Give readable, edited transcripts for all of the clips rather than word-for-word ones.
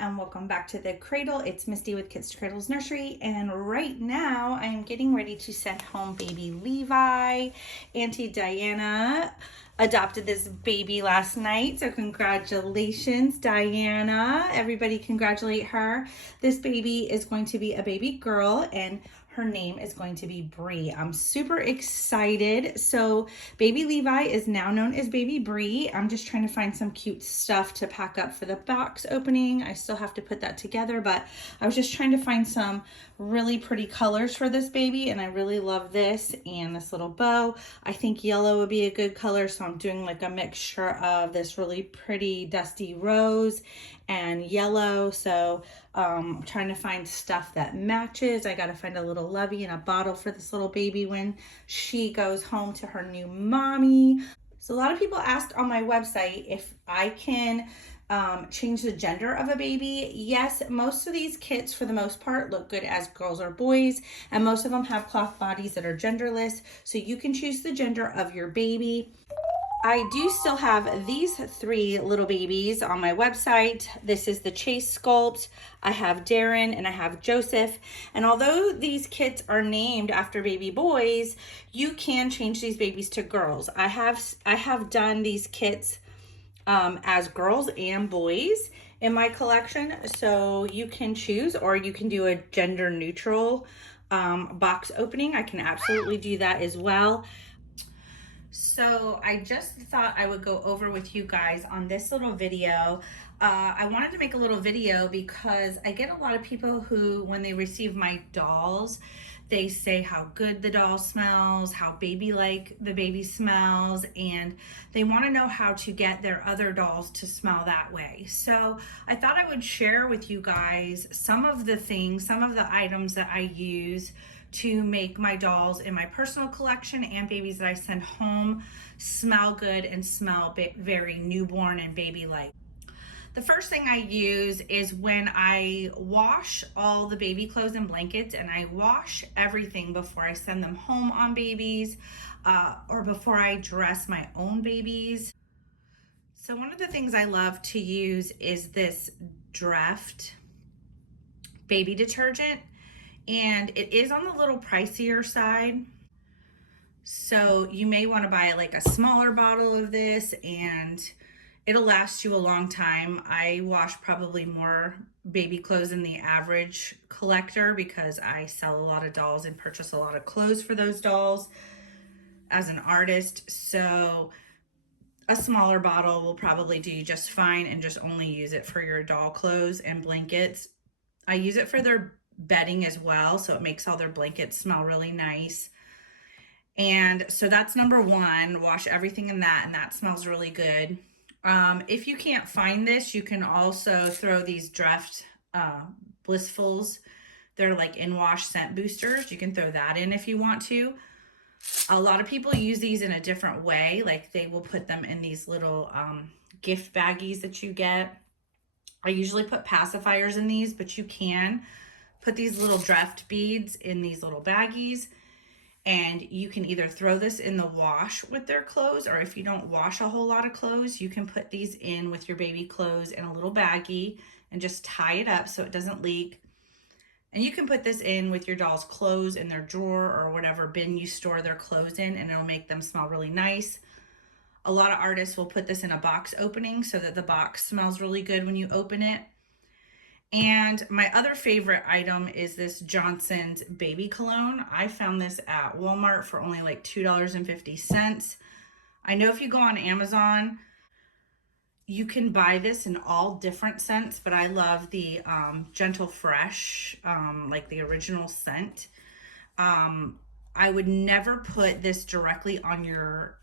and welcome back to the cradle. It's Misty with Kits to Kradles Nursery, and right now I am getting ready to send home baby Levi. Auntie Diana adopted this baby last night, so congratulations, Diana. Everybody congratulate her. This baby is going to be a baby girl, and her name is going to be Bree. I'm super excited. So baby Levi is now known as baby Bree. I'm just trying to find some cute stuff to pack up for the box opening. I still have to put that together, but I was just trying to find some really pretty colors for this baby, and I really love this and this little bow. I think yellow would be a good color, so I'm doing like a mixture of this really pretty dusty rose and yellow. So I'm trying to find stuff that matches. I got to find a little lovey and a bottle for this little baby when she goes home to her new mommy. So a lot of people asked on my website if I can change the gender of a baby. Yes, most of these kits for the most part look good as girls or boys, and most of them have cloth bodies that are genderless, so you can choose the gender of your baby. I do still have these three little babies on my website. This is the Chase Sculpt. I have Darren and I have Joseph. And although these kits are named after baby boys, you can change these babies to girls. I have done these kits as girls and boys in my collection. So you can choose, or you can do a gender neutral box opening. I can absolutely do that as well. So I just thought I would go over with you guys on this little video. I wanted to make a little video because I get a lot of people who, when they receive my dolls, they say how good the doll smells, how baby-like the baby smells, and they want to know how to get their other dolls to smell that way. So I thought I would share with you guys some of the things, some of the items that I use to make my dolls in my personal collection and babies that I send home smell good and smell very newborn and baby-like. The first thing I use is when I wash all the baby clothes and blankets, and I wash everything before I send them home on babies or before I dress my own babies. So one of the things I love to use is this Dreft baby detergent. And it is on the little pricier side. So you may want to buy like a smaller bottle of this, and it'll last you a long time. I wash probably more baby clothes than the average collector because I sell a lot of dolls and purchase a lot of clothes for those dolls as an artist. So a smaller bottle will probably do you just fine, and just only use it for your doll clothes and blankets. I use it for their bedding as well, so it makes all their blankets smell really nice. And so that's number one. Wash everything in that, and that smells really good. If you can't find this, you can also throw these Dreft Blissfuls. They're like in-wash scent boosters. You can throw that in if you want to. A lot of people use these in a different way. Like they will put them in these little gift baggies that you get. I usually put pacifiers in these, but you can put these little Dreft beads in these little baggies, and you can either throw this in the wash with their clothes, or if you don't wash a whole lot of clothes, you can put these in with your baby clothes in a little baggie and just tie it up so it doesn't leak. And you can put this in with your doll's clothes in their drawer or whatever bin you store their clothes in, and it'll make them smell really nice. A lot of artists will put this in a box opening so that the box smells really good when you open it. And my other favorite item is this Johnson's baby cologne. I found this at Walmart for only like $2.50. I know if you go on Amazon, you can buy this in all different scents, but I love the Gentle Fresh, like the original scent. I would never put this directly on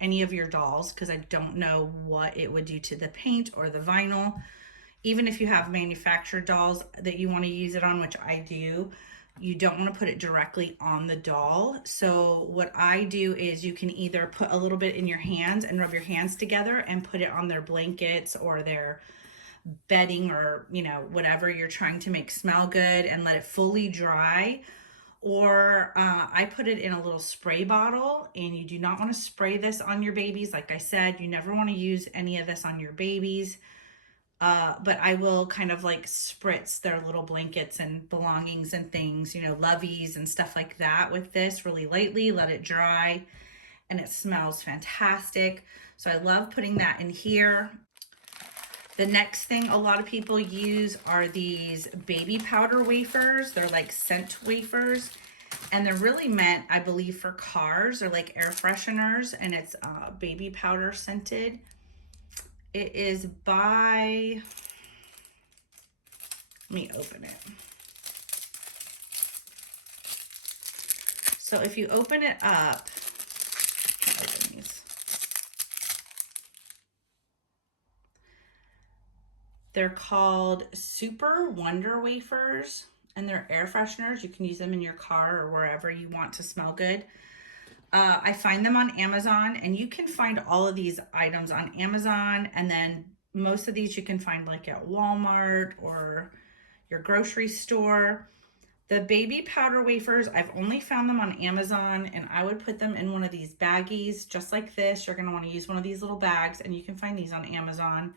any of your dolls because I don't know what it would do to the paint or the vinyl. Even if you have manufactured dolls that you want to use it on, which I do, you don't want to put it directly on the doll. So what I do is you can either put a little bit in your hands and rub your hands together and put it on their blankets or their bedding, or whatever you're trying to make smell good, and let it fully dry. Or I put it in a little spray bottle, and you do not want to spray this on your babies. Like I said, you never want to use any of this on your babies. But I will kind of like spritz their little blankets and belongings and things, you know, loveys and stuff like that with this really lightly, let it dry, and it smells fantastic. So I love putting that in here. The next thing a lot of people use are these baby powder wafers. They're like scent wafers, and they're really meant, I believe, for cars. They're like air fresheners, and it's baby powder scented. It is by, let me open it. So if you open it up, open these. They're called Super Wonder Wafers, and they're air fresheners. You can use them in your car or wherever you want to smell good. I find them on Amazon, and you can find all of these items on Amazon, and then most of these you can find like at Walmart or your grocery store. The baby powder wafers, I've only found them on Amazon, and I would put them in one of these baggies just like this. You're going to want to use one of these little bags, and you can find these on Amazon.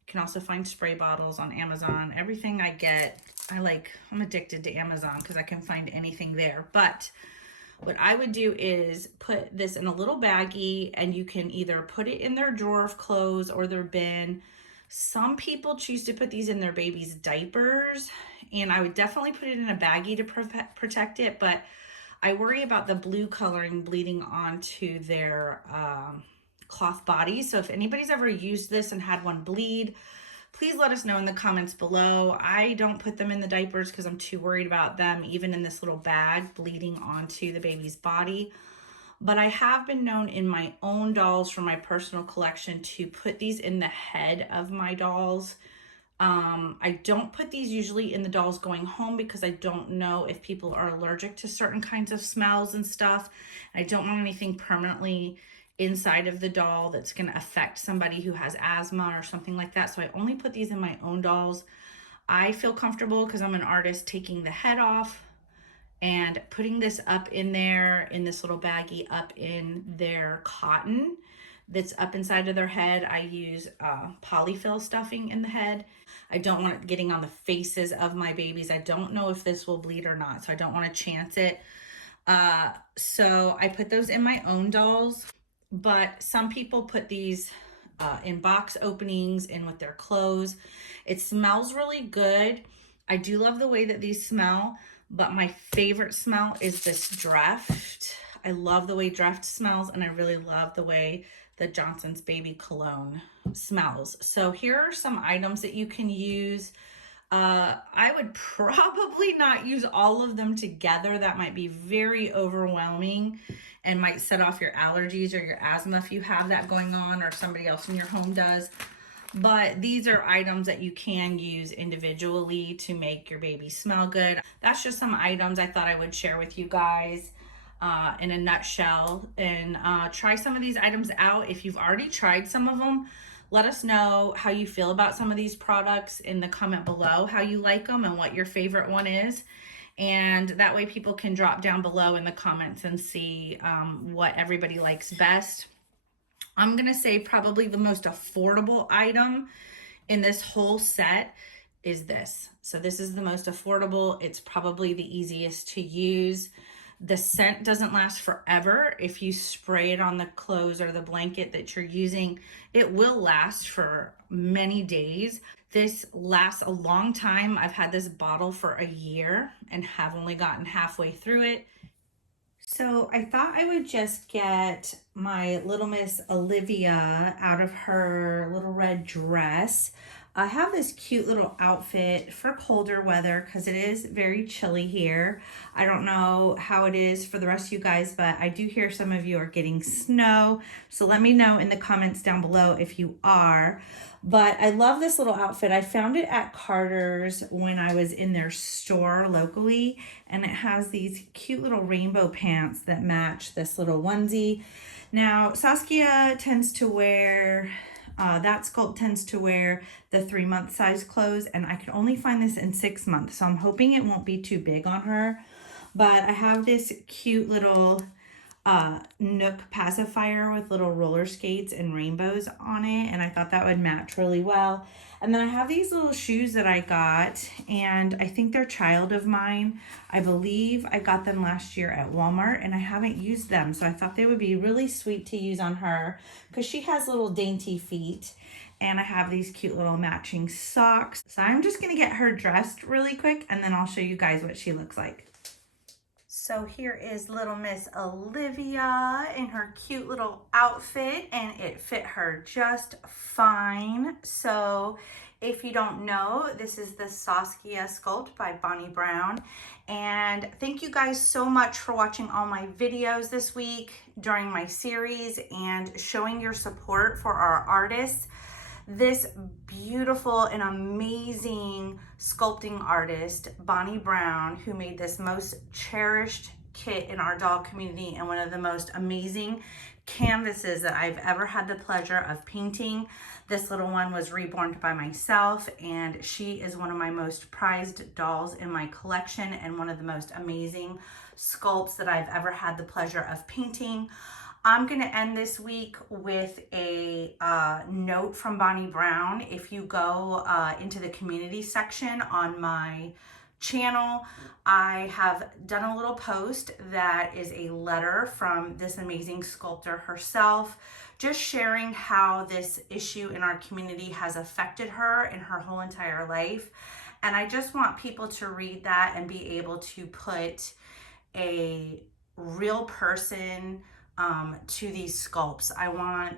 You can also find spray bottles on Amazon. Everything I get, I'm addicted to Amazon because I can find anything there. But what I would do is put this in a little baggie, and you can either put it in their drawer of clothes or their bin. Some people choose to put these in their baby's diapers, and I would definitely put it in a baggie to protect it, but I worry about the blue coloring bleeding onto their cloth bodies. So if anybody's ever used this and had one bleed, please let us know in the comments below. I don't put them in the diapers because I'm too worried about them, even in this little bag, bleeding onto the baby's body. But I have been known in my own dolls from my personal collection to put these in the head of my dolls. I don't put these usually in the dolls going home because I don't know if people are allergic to certain kinds of smells and stuff. I don't want anything permanently inside of the doll that's going to affect somebody who has asthma or something like that. So I only put these in my own dolls. I feel comfortable because I'm an artist taking the head off and putting this up in there in this little baggie up in their cotton that's up inside of their head. I use polyfill stuffing in the head. I don't want it getting on the faces of my babies. I don't know if this will bleed or not, so I don't want to chance it. So I put those in my own dolls, but some people put these in box openings and with their clothes. It smells really good. I do love the way that these smell, but my favorite smell is this Dreft. I love the way Dreft smells, and I really love the way the Johnson's Baby Cologne smells. So here are some items that you can use. I would probably not use all of them together. That might be very overwhelming and might set off your allergies or your asthma if you have that going on, or if somebody else in your home does. But these are items that you can use individually to make your baby smell good. That's just some items I thought I would share with you guys in a nutshell. And try some of these items out. If you've already tried some of them, let us know how you feel about some of these products in the comment below, how you like them and what your favorite one is. And that way people can drop down below in the comments and see what everybody likes best. I'm going to say probably the most affordable item in this whole set is this. So this is the most affordable. It's probably the easiest to use. The scent doesn't last forever. If you spray it on the clothes or the blanket that you're using, it will last for many days. This lasts a long time. I've had this bottle for a year and have only gotten halfway through it. So I thought I would just get my little Miss Olivia out of her little red dress. I have this cute little outfit for colder weather because it is very chilly here. I don't know how it is for the rest of you guys, but I do hear some of you are getting snow. So let me know in the comments down below if you are. But I love this little outfit. I found it at Carter's when I was in their store locally, and it has these cute little rainbow pants that match this little onesie. Now, Saskia tends to wear, that sculpt tends to wear the 3-month size clothes, and I could only find this in 6 months, so I'm hoping it won't be too big on her. But I have this cute little Nook pacifier with little roller skates and rainbows on it, and I thought that would match really well. And then I have these little shoes that I got, and I think they're child of mine. I believe I got them last year at Walmart, and I haven't used them, so I thought they would be really sweet to use on her because she has little dainty feet. And I have these cute little matching socks. So I'm just gonna get her dressed really quick, and then I'll show you guys what she looks like. So here is little Miss Olivia in her cute little outfit, and it fit her just fine. So if you don't know, this is the Saskia sculpt by Bonnie Brown. And thank you guys so much for watching all my videos this week during my series and showing your support for our artists. This beautiful and amazing sculpting artist, Bonnie Brown, who made this most cherished kit in our doll community and one of the most amazing canvases that I've ever had the pleasure of painting. This little one was reborn by myself, and she is one of my most prized dolls in my collection and one of the most amazing sculpts that I've ever had the pleasure of painting. I'm going to end this week with a note from Bonnie Brown. If you go into the community section on my channel, I have done a little post that is a letter from this amazing sculptor herself, just sharing how this issue in our community has affected her in her whole entire life. And I just want people to read that and be able to put a real person to these sculpts. I want,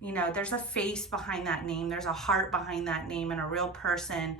you know, there's a face behind that name, there's a heart behind that name, and a real person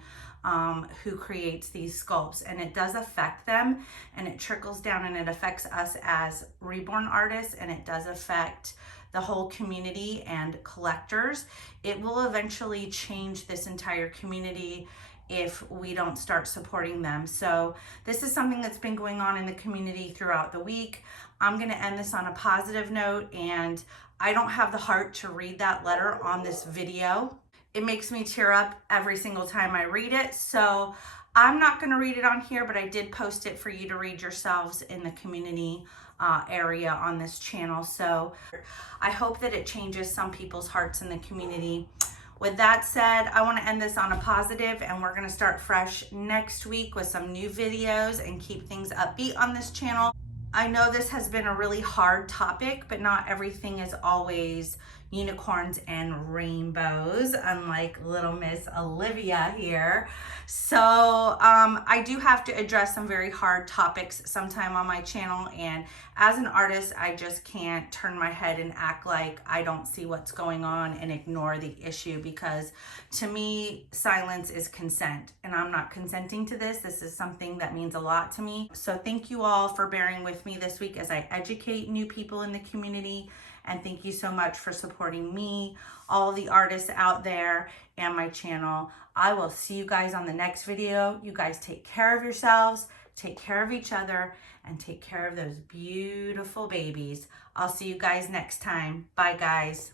who creates these sculpts, and it does affect them, and it trickles down, and it affects us as reborn artists, and it does affect the whole community and collectors. It will eventually change this entire community if we don't start supporting them. So this is something that's been going on in the community throughout the week. I'm going to end this on a positive note, and I don't have the heart to read that letter on this video. It makes me tear up every single time I read it, so I'm not going to read it on here, but I did post it for you to read yourselves in the community area on this channel. So I hope that it changes some people's hearts in the community. With that said, I want to end this on a positive, and we're going to start fresh next week with some new videos and keep things upbeat on this channel. I know this has been a really hard topic, but not everything is always unicorns and rainbows, unlike little Miss Olivia here. So I do have to address some very hard topics sometime on my channel, and as an artist, I just can't turn my head and act like I don't see what's going on and ignore the issue, because to me, silence is consent, and I'm not consenting to this. This is something that means a lot to me. So thank you all for bearing with me this week as I educate new people in the community. And thank you so much for supporting me, all the artists out there, and my channel. I will see you guys on the next video. You guys take care of yourselves, take care of each other, and take care of those beautiful babies. I'll see you guys next time. Bye, guys.